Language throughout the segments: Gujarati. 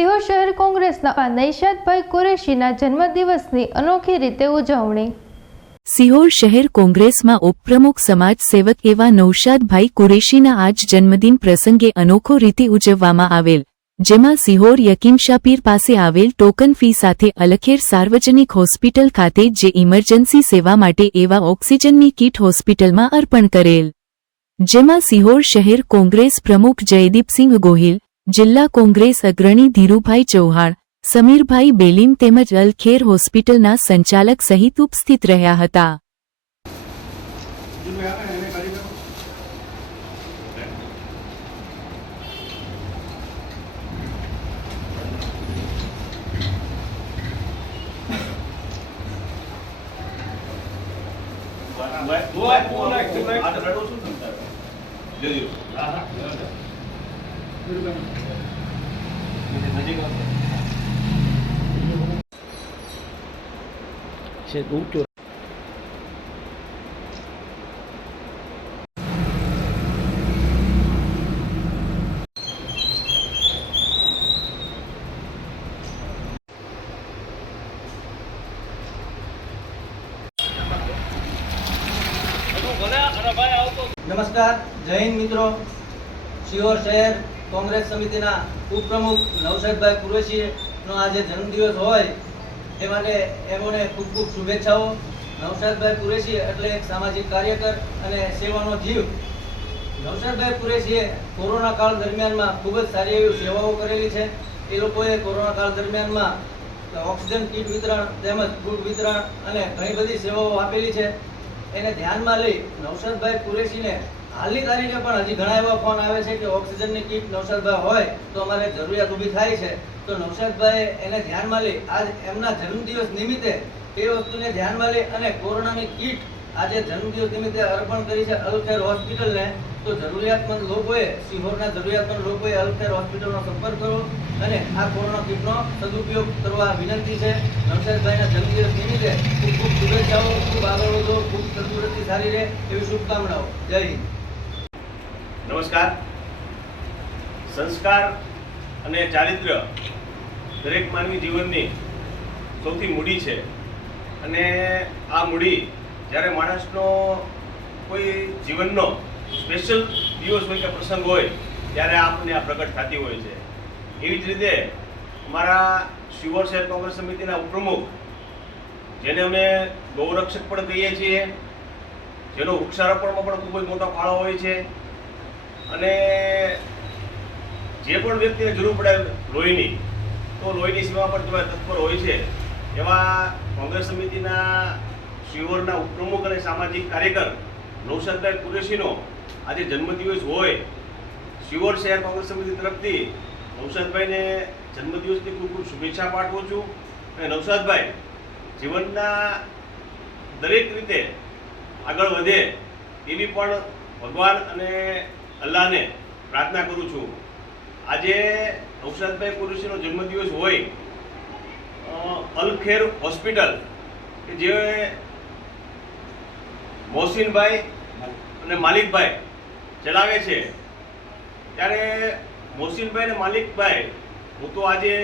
સિહોર શહેર કોંગ્રેસના નૈશાદભાઈ કુરેશીના જન્મદિવસની અનોખી રીતે ઉજવણી. સિહોર શહેર કોંગ્રેસમાં ઉપપ્રમુખ સમાજ એવા નૌશાદભાઈ કુરેશીના આજ જન્મદિન પ્રસંગે અનોખો રીતે ઉજવવામાં આવેલ, જેમાં સિહોર યકીમ શાપીર પાસે આવેલ ટોકન ફી સાથે અલખેર સાર્વજનિક હોસ્પિટલ ખાતે જે ઇમરજન્સી સેવા માટે એવા ઓક્સિજનની કીટ હોસ્પિટલમાં અર્પણ કરેલ. જેમાં સિહોર શહેર કોંગ્રેસ પ્રમુખ જયદીપસિંહ ગોહિલ જિલ્લા કોંગ્રેસ અગ્રણી ધીરુભાઈ ચૌહાણ, સમીરભાઈ બેલીમ તેમજ અલખેર હોસ્પિટલના સંચાલક સહિત ઉપસ્થિત રહ્યા હતા. છે નમસ્કાર હિન્દ મિત્રો. સિયોર શહેર કોંગ્રેસ સમિતિના ઉપપ્રમુખ નવસાદભાઈ કુરેશીનો આજે જન્મદિવસ હોય એ માટે એમોને ખૂબ ખૂબ શુભેચ્છાઓ. નવસાદભાઈ કુરેશી એટલે એક સામાજિક કાર્યકર અને સેવાનો જીવ. નવસાદભાઈ કુરેશીએ કોરોના કાળ દરમિયાનમાં ખૂબ જ સારી એવી સેવાઓ કરેલી છે. એ લોકોએ કોરોના કાળ દરમિયાનમાં ઓક્સિજન કીટ વિતરણ તેમજ ફ્રૂટ વિતરણ અને ઘણી બધી સેવાઓ આપેલી છે. એને ધ્યાનમાં લઈ નવસાદભાઈ કુરેશીને હાલની તારીખે પણ હજી ઘણા એવા ફોન આવે છે કે ઓક્સિજનની કીટ નવસાદભાઈ હોય તો અમારે જરૂરિયાત ઊભી થાય છે. તો નવસાદભાઈ એને ધ્યાનમાં લઈ આજ એમના જન્મદિવસ નિમિત્તે એ વસ્તુને ધ્યાનમાં લઈ અને કોરોનાની કીટ આજે જન્મદિવસ નિમિત્તે અર્પણ કરી છે અલખેર હોસ્પિટલને તો જરૂરિયાતમંદ લોકોએ, સિહોરના જરૂરિયાતમંદ લોકોએ અલખેર હોસ્પિટલનો સંપર્ક કરવો અને આ કોરોના કીટનો સદુપયોગ કરવા વિનંતી છે. નવસાદભાઈના જન્મદિવસ નિમિત્તે ખૂબ ખૂબ શુભેચ્છાઓ, ખૂબ આગળ વધો, ખૂબ તંદુરસ્તી સારી રહે એવી શુભકામનાઓ. જય હિન્દ. નમસ્કાર. સંસ્કાર અને ચારિત્ર્ય દરેક માનવી જીવનની સૌથી મૂડી છે. અને આ મૂડી જ્યારે માણસનો કોઈ જીવનનો સ્પેશિયલ દિવસ હોય કે પ્રસંગ હોય, ત્યારે આપણને આ પ્રગટ થતી હોય છે. એવી જ રીતે અમારા શિવોર શહેર કોંગ્રેસ સમિતિના ઉપપ્રમુખ, જેને અમે ગૌરક્ષક પણ કહીએ છીએ, જેનો વૃક્ષારોપણમાં પણ ખૂબ જ મોટો ફાળો હોય છે અને જે પણ વ્યક્તિને જરૂર પડે લોહીની, તો લોહીની સેવા પર તમે તત્પર હોય છે. એવા કોંગ્રેસ સમિતિના શિહોરના ઉપપ્રમુખ અને સામાજિક કાર્યકર નૌશાદભાઈ કુરેશીનો આજે જન્મદિવસ હોય. શિહોર શહેર કોંગ્રેસ સમિતિ તરફથી નૌશાદભાઈને જન્મદિવસની ખૂબ ખૂબ શુભેચ્છા પાઠવું છું. અને નૌશાદભાઈ જીવનના દરેક રીતે આગળ વધે એવી પણ ભગવાન અને અલ્લાહને પ્રાર્થના કરું છું. આજે નૌશાદભાઈ પુરુષીનો જન્મદિવસ હોય અલખેર હોસ્પિટલ, કે જે મોહસિનભાઈ અને માલિકભાઈ ચલાવે છે. ત્યારે મોહસિનભાઈ અને માલિકભાઈ, હું તો આજે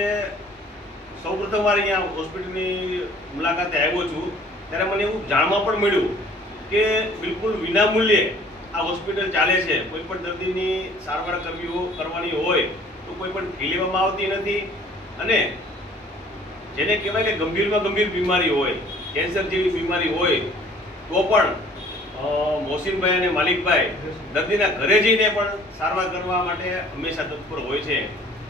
સૌ પ્રથમ વાર અહીંયા હોસ્પિટલની મુલાકાતે આવ્યો છું. ત્યારે મને એવું જાણવા પણ મળ્યું કે બિલકુલ વિનામૂલ્યે આ હોસ્પિટલ ચાલે છે, કોઈ પણ દર્દીની સારવાર કરવી કરવાની હોય તો કોઈ પણ ફી લેવામાં આવતી નથી. અને જેને કહેવાય કે ગંભીરમાં ગંભીર બીમારી હોય, કેન્સર જેવી બીમારી હોય, તો પણ મોસીનભાઈ અને માલિકભાઈ દર્દીના ઘરે જઈને પણ સારવાર કરવા માટે હંમેશા તત્પર હોય છે.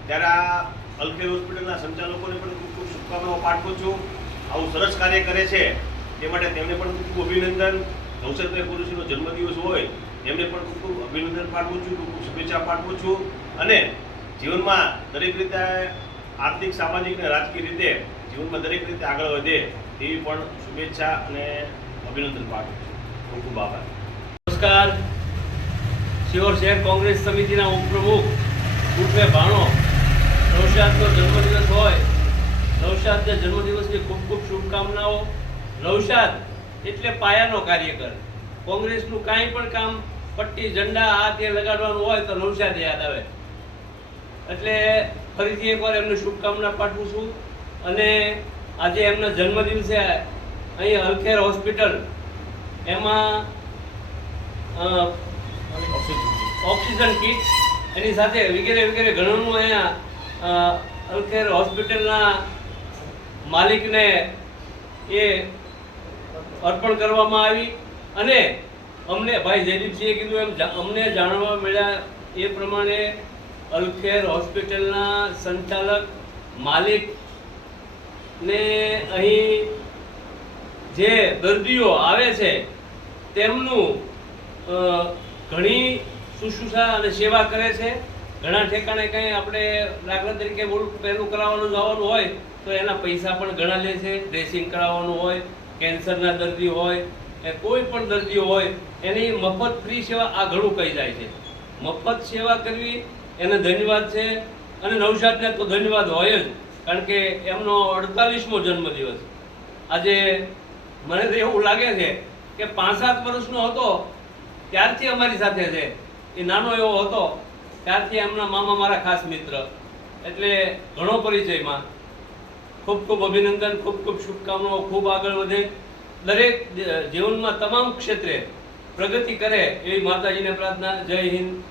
ત્યારે આ અલખેર હોસ્પિટલના સંચાલકોને પણ ખૂબ ખૂબ શુભકામનાઓ પાઠવું છું. આવું સરસ કાર્ય કરે છે. તે માટે તેમને પણ ખૂબ ખૂબ અભિનંદન. નવસરભાઈ પુરુષનો જન્મદિવસ હોય તેમને પણ ખૂબ ખૂબ અભિનંદન પાઠવું છું, ખૂબ ખૂબ શુભેચ્છા પાઠવું છું. અને જીવનમાં દરેક રીતે આર્થિક, સામાજિક અને રાજકીય રીતે જીવનમાં દરેક રીતે આગળ વધે તેવી પણ શુભેચ્છા અને અભિનંદન પાઠવું છું. ખૂબ ખૂબ આભાર. નમસ્કાર. શિહોર શહેર કોંગ્રેસ સમિતિના ઉપપ્રમુખ ઉર્ફે ભાણો. નવશાદનો જન્મદિવસ હોય. નવશાદના જન્મદિવસની ખૂબ ખૂબ શુભકામનાઓ. નવશાદ એટલે પાયાનો કાર્યકર. કોંગ્રેસનું કાંઈ પણ કામ પટ્ટી, ઝંડા આ તે લગાડવાનું હોય તો નવસારી યાદ આવે. એટલે ફરીથી એકવાર એમને શુભકામના પાઠવું છું. અને આજે એમના જન્મદિવસે અહીં હલખેર હોસ્પિટલ, એમાં ઓક્સિજન કીટ, એની સાથે વગેરે વગેરે ઘણું અહીંયા હલખેર હોસ્પિટલના માલિકને એ અર્પણ કરવામાં આવી. અને અમને ભાઈ જયદીપસિંહે કીધું એમ અમને જાણવા મળ્યા એ પ્રમાણે અલખેર હોસ્પિટલના સંચાલક માલિક ને અહીં જે દર્દીઓ આવે છે, તેમનું ઘણી શુશ્રુષા અને સેવા કરે છે. ઘણા ઠેકાણે કંઈ આપણે દાખલા તરીકે પહેલું કરાવવાનું જવાનું હોય તો એના પૈસા પણ ઘણા લે છે. ડ્રેસિંગ કરાવવાનું હોય, કેન્સરના દર્દી હોય કે કોઈ પણ દર્દીઓ હોય, એની મફત ફ્રી સેવા આ ઘણું કહી જાય છે. મફત સેવા કરવી, એને ધન્યવાદ છે. અને નવસાદને તો ધન્યવાદ હોય જ, કારણ કે એમનો અડતાલીસમો જન્મદિવસ. આજે મને તો એવું લાગે છે કે પાંચ સાત વર્ષનો હતો, ત્યારથી અમારી સાથે છે. એ નાનો એવો હતો, ત્યારથી એમના મામા મારા ખાસ મિત્ર. એટલે ઘણો પરિચયમાં. ખૂબ ખૂબ અભિનંદન ખૂબ ખૂબ શુભકામનાઓ, ખૂબ આગળ વધે. દરેક જીવનમાં તમામ ક્ષેત્રે પ્રગતિ કરે એવી માતાજીને પ્રાર્થના. જય હિન્દ.